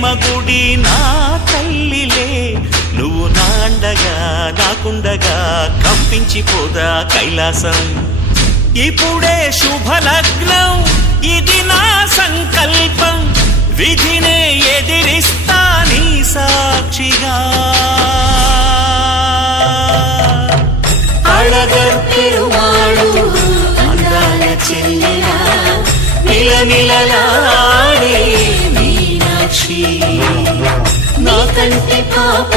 ప్రేమ గుడి నా తల్లిలే, నువ్వు నాండగా నాకుండగా కంపించిపోదా కైలాసం. ఇప్పుడే శుభలగ్నం, ఇది నా సంకల్పం, విధినే ఎదిరిస్తా నీ సాక్షిగా. అళగర్ పెరుమాళు అందాల చెల్లెలా, మిలమిలలాడే మీనాక్షి, నీ కంటి పాప